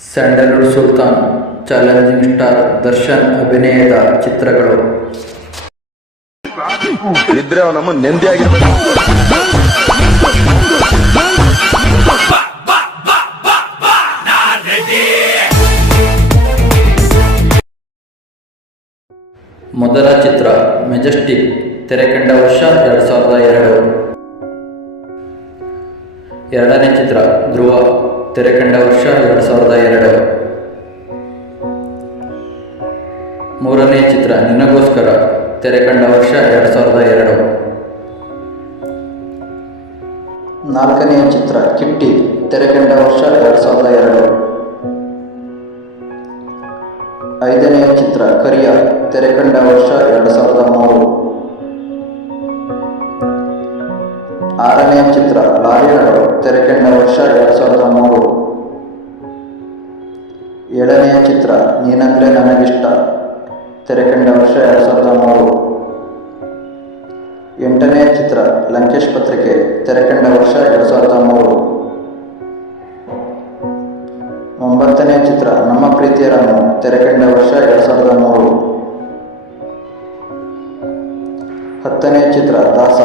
Sandalwood Sultan, challenging star Darshan ಅಭಿನಯದ ಚಿತ್ರಗಳು. ಇದ್ರೆ ನಮ್ಮ ನೆಮ್ಮದಿ ಆಗಿರ್ಬೇಕು. ಮೊದಲ ಚಿತ್ರ ಮೆಜೆಸ್ಟಿಕ್, ತೆರೆಕಂಡ ವರ್ಷ 2002. ಎರಡನೇ ಚಿತ್ರ ಧ್ರುವ, ತೆರೆಕಂಡ ವರ್ಷ 2002. ಮೂರನೇ ಚಿತ್ರ ನಿನಗೋಸ್ಕರ, ತೆರೆಕಂಡ ವರ್ಷ 2002. ನಾಲ್ಕನೆಯ ಚಿತ್ರ ಕಿಟ್ಟಿ, ತೆರೆಕಂಡ ವರ್ಷ 2002. ಐದನೆಯ ಚಿತ್ರ ಕರಿಯ, ತೆರೆಕಂಡ ವರ್ಷ 2003. ಆರನೆಯ ಚಿತ್ರ ಲಾಲಿಹಾಡು, ತೆರೆಕಂಡ ವರ್ಷ 2003. ಏಳನೆಯ ಚಿತ್ರ ನೀನಂದ್ರೆ ನನಗಿಷ್ಟ, ತೆರೆಕಂಡ ವರ್ಷ 2003. ಎಂಟನೆಯ ಚಿತ್ರ ಲಂಕೇಶ್ ಪತ್ರಿಕೆ, ತೆರೆಕಂಡ ವರ್ಷ 2003. ಒಂಬತ್ತನೆಯ ಚಿತ್ರ ನಮ್ಮ ಪ್ರೀತಿಯ ರಾಮು, ತೆರೆಕಂಡ ವರ್ಷ 2003. ಹತ್ತನೆಯ ಚಿತ್ರ ದಾಸ,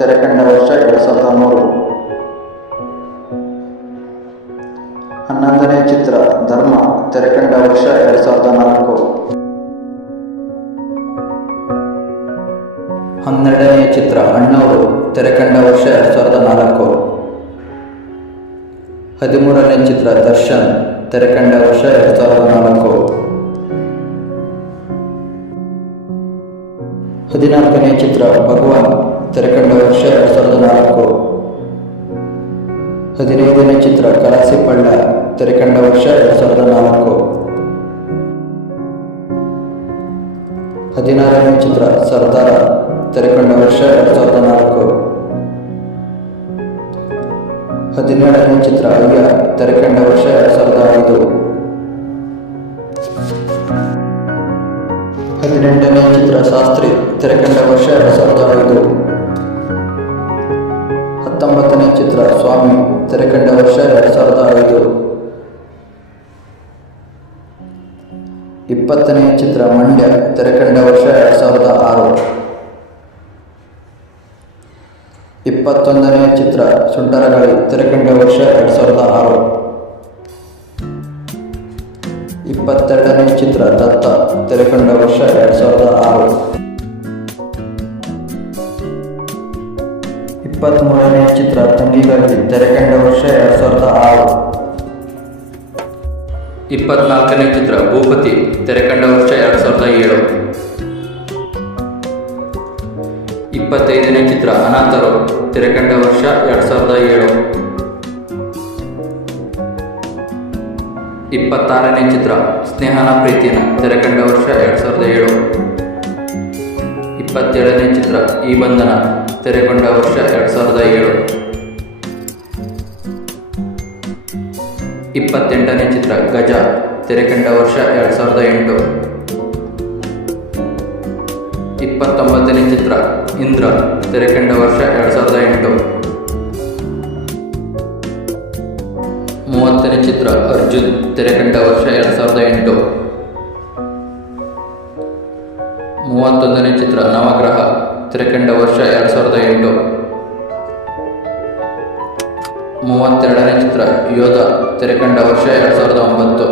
ತೆರೆಕಂಡ ವರ್ಷ 2003. 11ನೆಯ ಚಿತ್ರ ಧರ್ಮ, ತೆರೆಕಂಡ ವರ್ಷ 2004. 12ನೆಯ ಚಿತ್ರ ಅಣ್ಣವರು, ತೆರೆಕಂಡ ವರ್ಷ 2004. 13ನೇ ಚಿತ್ರ ದರ್ಶನ್, ತೆರೆಕಂಡ ವರ್ಷ 2004. 14ನೇ ಚಿತ್ರ ಭಗವಾನ್, ತೆರೆಕಂಡ ವರ್ಷ 2004. 15ನೇ ಚಿತ್ರ ಕಲಾಸಿಪಳ್ಳ, ತೆರೆಕಂಡ ವರ್ಷ 2004. 16ನೇ ಚಿತ್ರ ಸರ್ದಾರ, ತೆರೆಕಂಡ ವರ್ಷ 2004. 17ನೇ ಚಿತ್ರ ಅಯ್ಯ, ತೆರೆಕಂಡ ವರ್ಷ 2005. 18ನೇ ಚಿತ್ರ ಶಾಸ್ತ್ರಿ, ತೆರೆಕಂಡ ವರ್ಷ 2005. 19ನೇ ಚಿತ್ರ ಸ್ವಾಮಿ, ತೆರೆಕಂಡ ವರ್ಷ 2005. 20ನೇ ಚಿತ್ರ ಮಂಡ್ಯ, ತೆರೆಕಂಡ ವರ್ಷ 2006. 21ನೇ ಚಿತ್ರ ಸುಂಟರಗಾಳಿ, ತೆರೆಕಂಡ ವರ್ಷ 2006. 22ನೇ ಚಿತ್ರ ದತ್ತ, ತೆರೆಕಂಡ ವರ್ಷ 2006. 23ನೇ ಚಿತ್ರ ತಂಗಿಗಾಗಿ, ತೆರೆಕಂಡ ವರ್ಷ 2006. 24ನೇ ಚಿತ್ರ ಭೂಪತಿ, ತೆರೆಕಂಡ ವರ್ಷ 2007. 25ನೇ ಚಿತ್ರ ಅನಾಥರು, ತೆರೆಕಂಡ ವರ್ಷ 2007. 26ನೇ ಚಿತ್ರ ಸ್ನೇಹನ ಪ್ರೀತಿನ, ತೆರೆಕಂಡ ವರ್ಷ 2007. 27ನೇ ಚಿತ್ರ ಈ ಬಂಧನ, ತೆರೆಕೊಂಡ ವರ್ಷ 2007. 28ನೇ ಚಿತ್ರ ಗಜ, ತೆರೆಕಂಡ ವರ್ಷ 2008. 29ನೇ ಚಿತ್ರ ಇಂದ್ರ, ತೆರೆಕಂಡ ವರ್ಷ 2008. 30ನೇ ಚಿತ್ರ ಅರ್ಜುನ್, ತೆರೆಕಂಡ ವರ್ಷ 2008. 31ನೇ ಚಿತ್ರ ನವಗ್ರಹ, ತೆರೆಕಂಡ ವರ್ಷ 2008. 32ನೇ ಚಿತ್ರ ಯೋಧ, ತೆರೆಕಂಡ ವರ್ಷ 2009.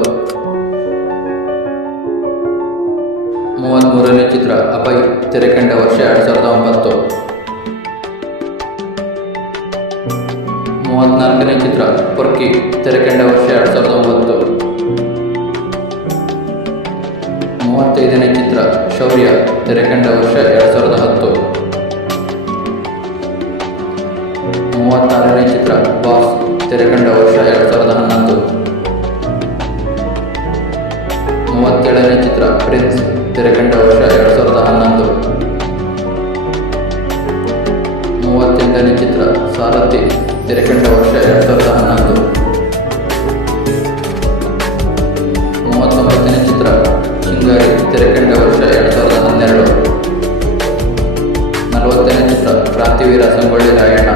33ನೇ ಚಿತ್ರ ಅಭಯ್, ತೆರೆಕಂಡ ವರ್ಷ 2009. 34ನೇ ಚಿತ್ರ ಪೊರ್ಕಿ, ತೆರೆಕಂಡ ವರ್ಷ 2009. 35ನೇ ಚಿತ್ರ ಶೌರ್ಯ, ತೆರೆಕಂಡ ವರ್ಷ 2010. 36ನೇ ಚಿತ್ರ ಬಾಸ್, ತೆರೆಕಂಡ ವರ್ಷ 2011. 37ನೇ ಚಿತ್ರ ಪ್ರಿನ್ಸ್, ತೆರೆಕಂಡ ವರ್ಷ 2011. 38ನೇ ಚಿತ್ರ ಸಾರಥಿ, ತೆರೆಕಂಡ ವರ್ಷ 2011. 39ನೇ ಚಿತ್ರ ಚಿಂಗಾರಿ, ತೆರೆಕಂಡ ವರ್ಷ 2012. 40ನೇ ಚಿತ್ರ ಕ್ರಾಂತಿವೀರ ಸಂಗೊಳ್ಳಿ ರಾಯಣ್ಣ,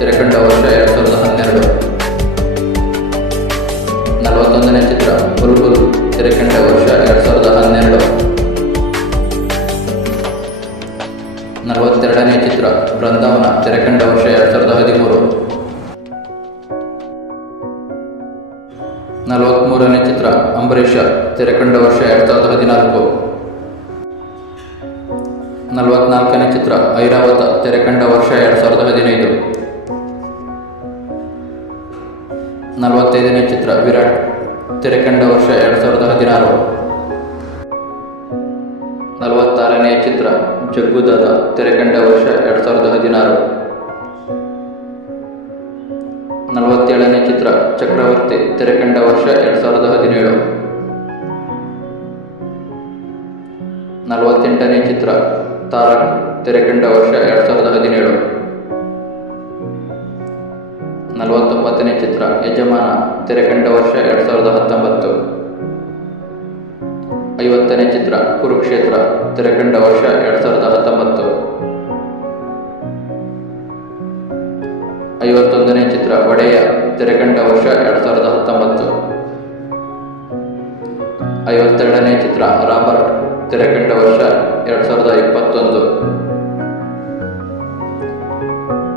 ತೆರೆಕಂಡ ವರ್ಷ 2012. 41ನೇ ಚಿತ್ರ ಬುಲ್ಬುಲ್ ತೆರೆಕಂಡ ವರ್ಷ 2012. 42ನೇ ಚಿತ್ರ ಬೃಂದಾವನ ತೆರೆಕಂಡ ವರ್ಷ 2013. 43ನೇ ಚಿತ್ರ ಅಂಬರೀಷ ತೆರೆಕಂಡ ವರ್ಷ 2014. 44ನೇ ಚಿತ್ರ ಐರಾವತ ತೆರೆಕಂಡ ವರ್ಷ 2015. 45ನೇ ಚಿತ್ರ ವಿರಾಟ್ ತೆರೆಕಂಡ ವರ್ಷ 2016. 46ನೇ ಚಿತ್ರ ಜಗ್ಗುದಾದ ತೆರೆಕಂಡ ವರ್ಷ 2016. 47ನೇ ಚಿತ್ರ ಚಕ್ರವರ್ತಿ ತೆರೆಕಂಡ ವರ್ಷ 2017. 48ನೇ ಚಿತ್ರ ತಾರಕ್ ತೆರೆಕಂಡ ವರ್ಷ 2017. 49ನೇ ಚಿತ್ರ ಯಜಮಾನ ತೆರೆಕಂಡ ವರ್ಷ 2019. 50ನೇ ಚಿತ್ರ ಕುರುಕ್ಷೇತ್ರ ತೆರೆಕಂಡ ವರ್ಷ 2019. 51ನೇ ಚಿತ್ರ ಒಡೆಯ ತೆರೆಕಂಡ ವರ್ಷ 2019. 52ನೇ ಚಿತ್ರ ರಾಬರ್ಟ್ ತೆರೆಕಂಡ ವರ್ಷ 2021.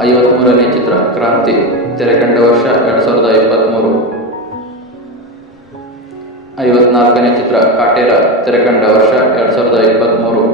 53ನೇ ಚಿತ್ರ ಕ್ರಾಂತಿ ತೆರೆಕಂಡ ವರ್ಷ 2023. 54ನೇ ಚಿತ್ರ ಕಾಟೇರ ತೆರೆಕಂಡ ವರ್ಷ 2023.